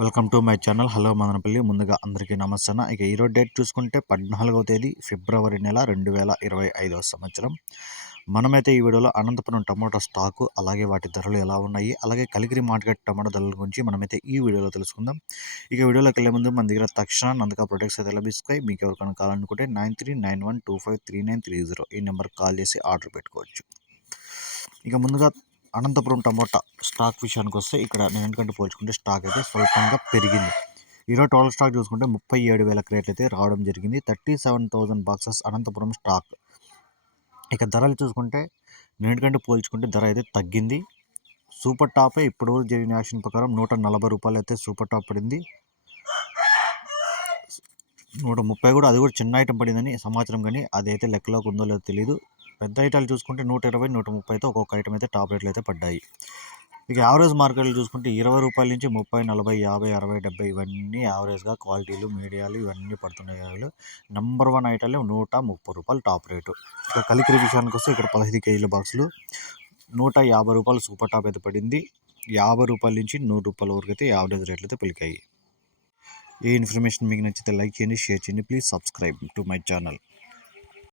Welcome to my channel. Hello Madanapalle. ముందుగా అందరికీ నమస్తే ఇక ఈరోజు డేట్ చూసుకుంటే పద్నాలుగవ తేదీ ఫిబ్రవరి నెల రెండు వేల ఇరవై ఐదవ సంవత్సరం. మనమైతే ఈ వీడియోలో అనంతపురం టమాటో స్టాకు అలాగే వాటి ధరలు ఎలా ఉన్నాయి అలాగే కలిగిరి మార్కెట్ టమాటో ధరల గురించి మనమైతే ఈ వీడియోలో తెలుసుకుందాం. ఇక వీడియోలోకి వెళ్ళే ముందు మన దగ్గర తక్షణ నందక ప్రొడక్ట్స్ అయితే లభిస్తాయి. మీకు ఎవరికైనా కావాలనుకుంటే nine three nine one two five three nine three zero ఈ నెంబర్ కాల్ చేసి ఆర్డర్ పెట్టుకోవచ్చు. ఇక ముందుగా అనంతపురం టమోటా స్టాక్ విషయానికి వస్తే ఇక్కడ నేను ఎందుకంటే పోల్చుకుంటే స్టాక్ అయితే స్వల్పంగా పెరిగింది. ఈరోజు టోటల్ స్టాక్ చూసుకుంటే ముప్పై ఏడు వేల క్రేట్లు అయితే రావడం జరిగింది. Thirty seven thousand boxes Anantapuram stock ఇక ధరలు చూసుకుంటే నేటికంటే పోల్చుకుంటే ధర అయితే తగ్గింది. సూపర్ టాప్ ఇప్పుడు జరిగిన యాక్షన్ ప్రకారం నూట నలభై రూపాయలు అయితే సూపర్ టాప్ పడింది. నూట ముప్పై కూడా అది కూడా చిన్న ఐటమ్ పడిందని సమాచారం కానీ అదైతే లెక్కలోకి ఉందో లేదో తెలియదు పెద్ద ఐటాలు చూసుకుంటే నూట ఇరవై నూట ముప్పై అయితే ఒక్కొక్క ఐటమ్ అయితే టాప్ రేట్లు అయితే పడ్డాయి. ఇక యావరేజ్ మార్కెట్లు చూసుకుంటే ఇరవై రూపాయల నుంచి ముప్పై నలభై యాభై అరవై డెబ్బై ఇవన్నీ యావరేజ్గా క్వాలిటీలు మీడియాలు ఇవన్నీ పడుతున్నాయి నెంబర్ వన్ ఐటాలు నూట ముప్పై రూపాయలు టాప్ రేటు. ఇక కలికిరి విషయానికి వస్తే ఇక్కడ పదహైదు కేజీల బాక్సులు నూట యాభై రూపాయలు సూపర్ టాప్ అయితే పడింది. యాభై రూపాయల నుంచి నూరు రూపాయల వరకు అయితే యావరేజ్ రేట్లు అయితే పలికాయి. ఈ ఇన్ఫర్మేషన్ మీకు నచ్చితే లైక్ చేయండి షేర్ చేయండి. Please subscribe to my channel.